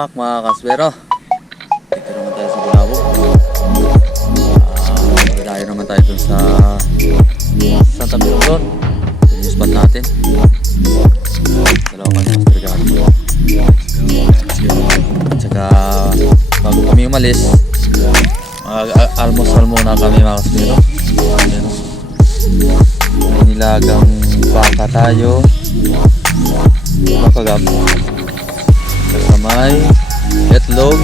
Buwak mga kaswero. Dito naman tayo sa Bulabog. Dadayo naman tayo dun sa Santa Mirlon. Yun yung spot natin. Dalawa kami ng brigado. At saka bago kami umalis, mag-almusal muna kami mga kaswero. May nilagang baka tayo, makagap may itlog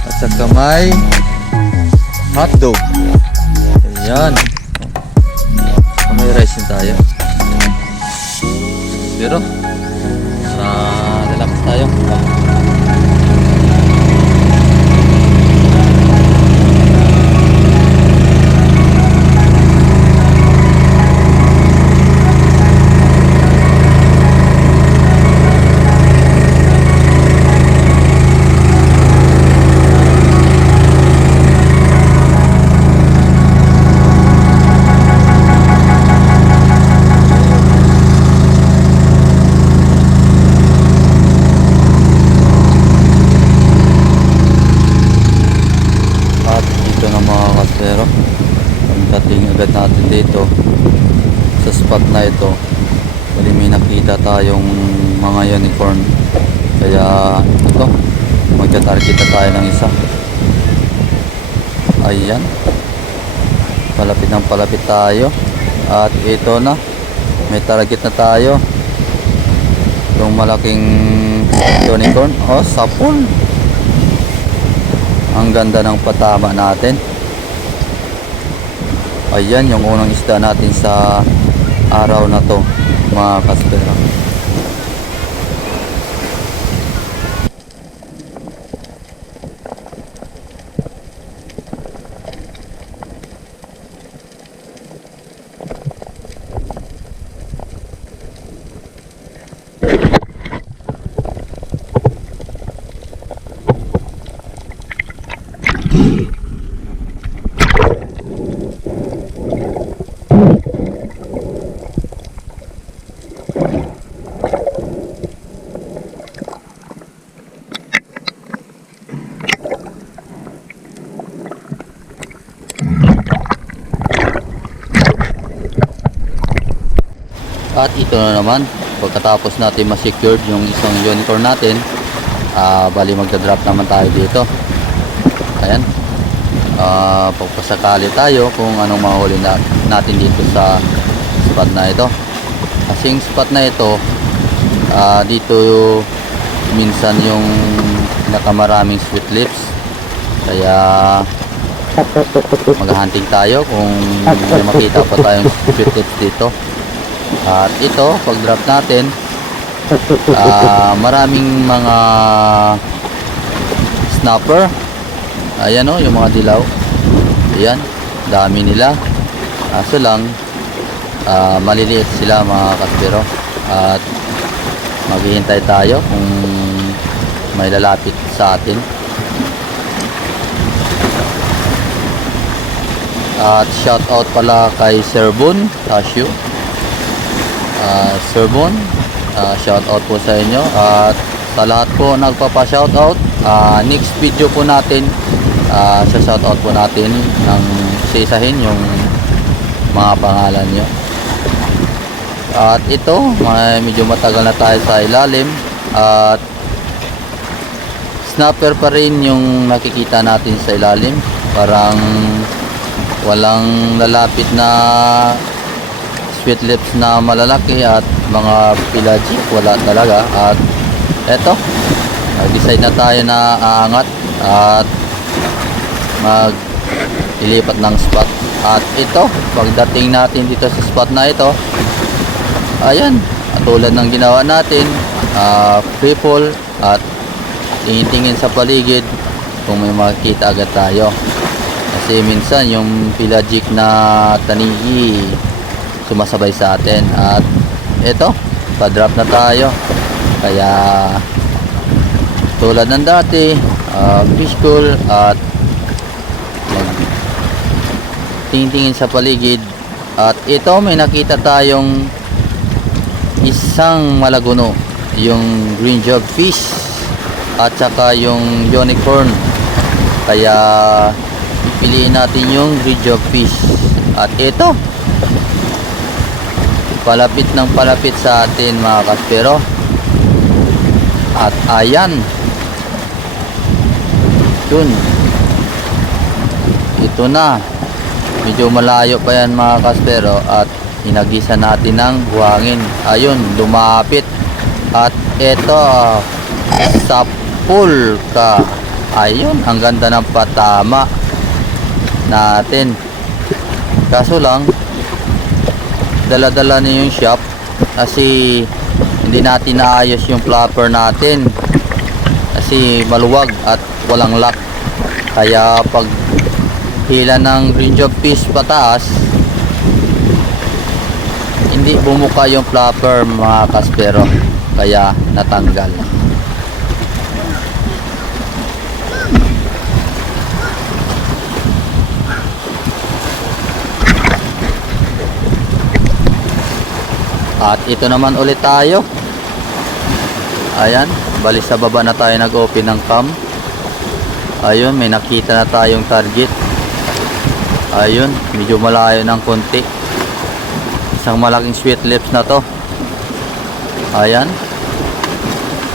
at saka may hotdog. Ayan, may rice din tayo. Pero relax tayo. Pero dating agad natin dito sa spot na ito, kasi may nakita tayong mga unicorn, kaya ito magta-target na tayo ng isa. Ayan, palapit ng palapit tayo at ito na, may target na tayo, yung malaking unicorn. Oh, sapul, ang ganda ng patama natin. Ayan yung unang isda natin sa araw na to mga kaswero. At ito na naman, pagkatapos natin ma-secured yung isang unicorn natin, bali magdadrop naman tayo dito. Ayan, pagpasakali tayo kung anong mahuli natin dito sa spot na ito. Kasing spot na ito, dito minsan yung pinakamaraming sweet lips, kaya maghahunting tayo kung may makita pa tayong sweet lips dito. At ito, pag drop natin, maraming mga snapper. Ayan o, yung mga dilaw. Ayan, dami nila. Kaso lang, maliliit sila mga kaswero. At maghihintay tayo kung may lalapit sa atin. At shout out pala kay Sir Bon Tasio. Sir Bon, shout out po sa inyo at sa lahat po nagpapa-shout out. Next video po natin, sa shout out po natin ng isa-isahin yung mga pangalan nyo. At ito, medyo matagal na tayo sa ilalim at snapper pa rin yung nakikita natin sa ilalim. Parang walang lalapit na sweet lips na malalaki at mga pelagic, wala talaga. At eto, decide na tayo na aangat at mag-ilipat ng spot. At ito, pagdating natin dito sa spot na ito, ayan, tulad ng ginawa natin, free fall at tingin sa paligid kung may makikita agad tayo. Kasi minsan yung pelagic na tanigi sumasabay sa atin. At ito, pa-drop na tayo, kaya tulad ng dati, fish school at tingin sa paligid. At ito, may nakita tayong isang malaguno. yung green job fish at saka yung unicorn. Kaya piliin natin yung green job fish. At ito, palapit ng palapit sa atin mga kaspero. At ayan, yun, ito na, medyo malayo pa yan mga kaspero. At hinagisa natin ng buhangin. Ayun, lumapit. At ito, sa pool ka. Ayun, ang ganda ng patama natin. Kaso lang, dala-dala na yung shop kasi hindi natin naayos yung flopper natin kasi maluwag at walang lock. Kaya pag hila ng green job fish pataas, hindi bumuka yung flopper mga kaspero, kaya natanggal. At ito naman ulit tayo. Ayan, bali sa baba na tayo nag-open ng cam. Ayun, may nakita na tayong target. Ayun, medyo malayo ng konti. Isang malaking sweet lips na to. Ayan,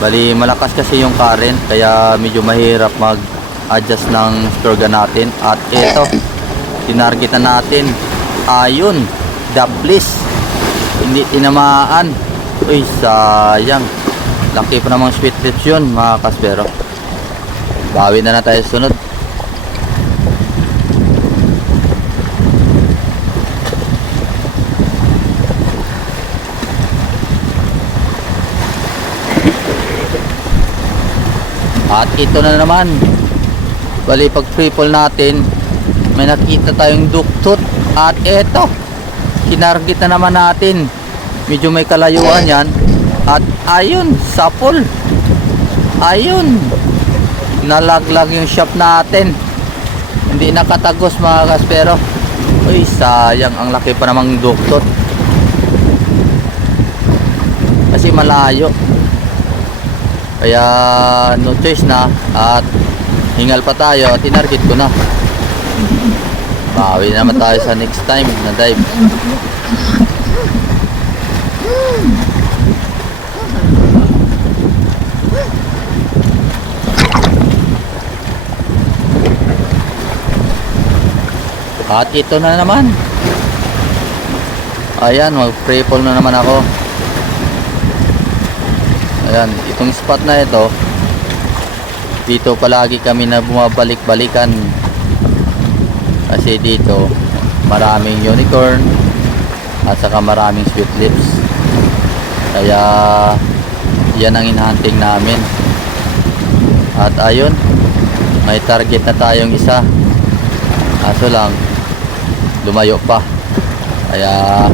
bali malakas kasi yung current, kaya medyo mahirap mag-adjust ng spur gun natin. At ito, tinargetan natin. Ayun, daplis, hindi tinamaan. Uy, sayang. Laki pa namang sweet lips yun mga kaspero. Bawi na tayo sunod. At ito na naman, bali pag triple natin, may nakita tayong duktot. At ito, kinargit na naman natin. Medyo may kalayuan yan. At ayun, sapol. Ayun, nalaglag yung shop natin. Hindi nakatagos mga kaspero. Uy, sayang, ang laki pa namang duktot kasi malayo. Kaya no choice na, at hingal pa tayo, tinarget ko na. Bawi naman tayo sa next time na dive. At ito na naman. Ayan, mag-triple na naman ako. Ayan, itong spot na ito, dito palagi kami na bumabalik-balikan kasi dito maraming unicorn at saka maraming sweet lips. Kaya yan ang hinahunting namin. At ayun, may target na tayong isa, kaso lang lumayo pa. Kaya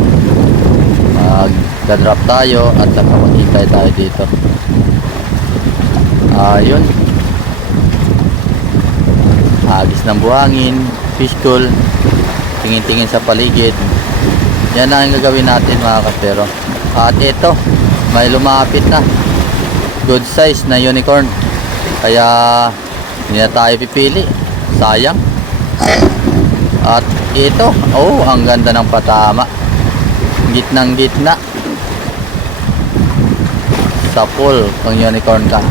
mag-drop tayo at saka maghintay tayo dito. Ayun, agis ng buhangin, fish cool, tingin-tingin sa paligid. Yan ang gagawin natin mga kaspero. At ito, may lumapit na good size na unicorn, kaya hindi na tayo pipili, sayang. At ito, oh, ang ganda ng patama, gitnang gitna sa pool kung unicorn ka.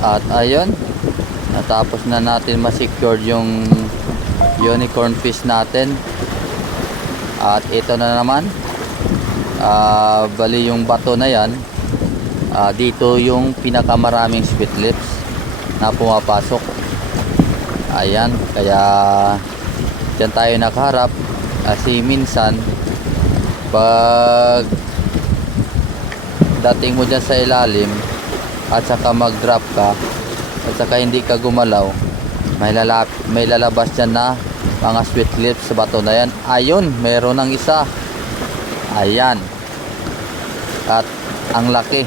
At ayun, natapos na natin ma-secure yung unicorn fish natin. At ito na naman, bali yung bato na yan, dito yung pinakamaraming sweet lips na pumapasok. Ayan, kaya dyan tayo nakaharap. Kasi minsan pag dating mo dyan sa ilalim at saka mag drop ka at saka hindi ka gumalaw, may lalabas dyan na mga sweet lips sa bato na yan. Ayun, meron ng isa. Ayan, at ang laki,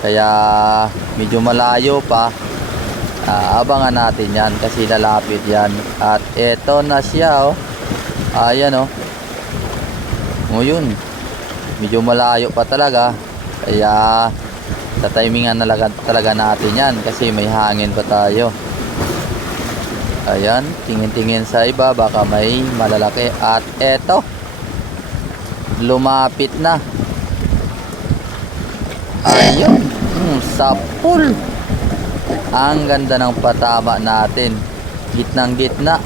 kaya medyo malayo pa. Abangan natin yan kasi lalapit yan. At eto na siya, oh. Ayan, oh. Ngayon, medyo malayo pa talaga, kaya sa timingan talaga natin yan kasi may hangin pa tayo. Ayan, tingin-tingin sa iba, baka may malalaki. At eto, lumapit na. Ayun, sapul. Ang ganda ng patama natin, gitnang gitna.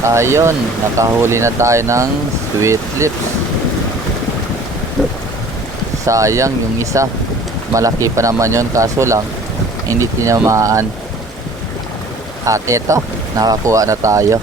Ayun, nakahuli na tayo ng sweet lips. Sayang yung isa, malaki pa naman yun, kaso lang hindi tinamaan. At eto, nakakuha na tayo.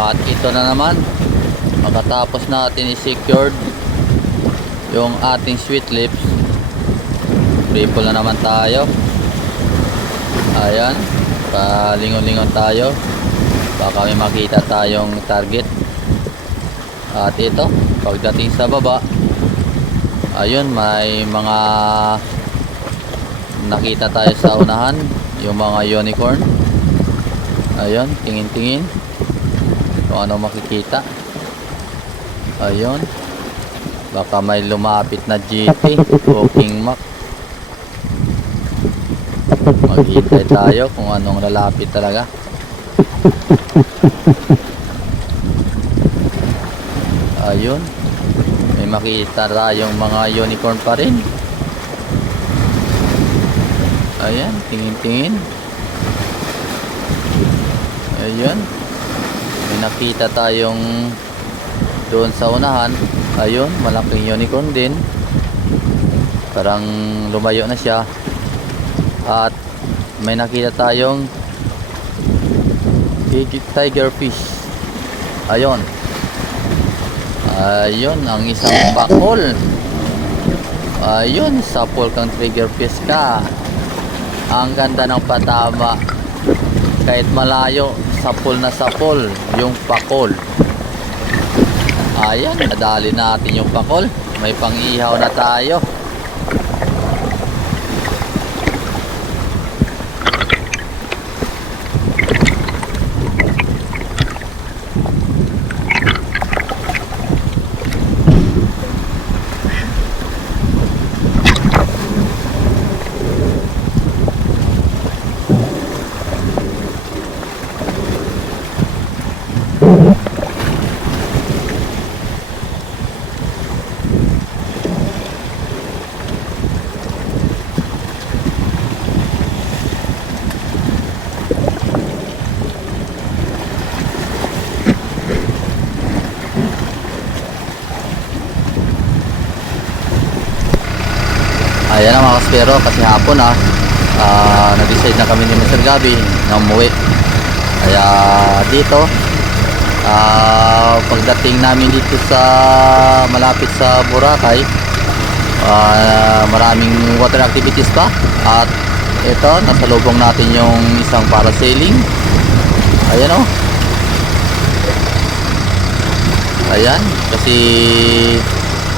At ito na naman, makatapos natin i-secured yung ating sweet lips, triple na naman tayo. Ayan, palingon-lingon tayo, baka may makita tayong target. At ito, pagdating sa baba, ayun, may mga nakita tayo sa unahan, yung mga unicorn. Ayun, tingin-tingin kung ano makikita. Ayun, baka may lumapit na GT o King Mac. Maghintay tayo kung anong lalapit talaga. Ayun, may makita tayong mga unicorn pa rin. Ayan, tingin-tingin. Ayun, may nakita tayong doon sa unahan. Ayun, malaking unicorn din, parang lumayo na siya. At may nakita tayong tiger fish. Ayun, ayun ang isang bakol. Ayun, sapol kang tiger fish ka. Ang ganda ng patama, kahit malayo, sapol na sapol yung pakol. Ayan, nadali natin yung pakol. May pang-ihaw na tayo. Ayan na mga kaspero, kasi hapon nag-decide na kami ni Mr. Gabi na umuwi. Kaya dito Pagdating namin dito sa malapit sa Boracay, maraming water activities pa. At ito, nasalubong natin yung isang parasailing. Ayan o. Ayan, kasi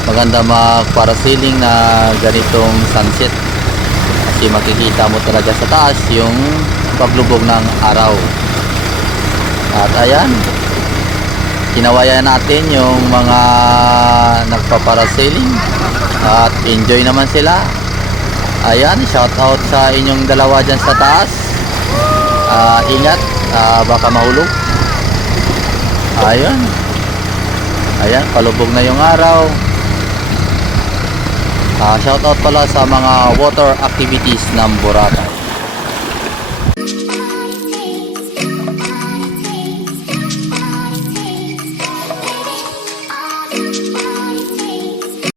maganda mag-parasailing na ganitong sunset. Kasi makikita mo talaga sa taas yung paglubog ng araw. At ayan, kinawayan natin yung mga nagpa-parasailing at enjoy naman sila. Ayan, shout out sa inyong dalawa dyan sa taas. Ingat, baka mahulog. Ayan, ayan, palubog na yung araw. Shout out pala sa mga water activities ng Boracay.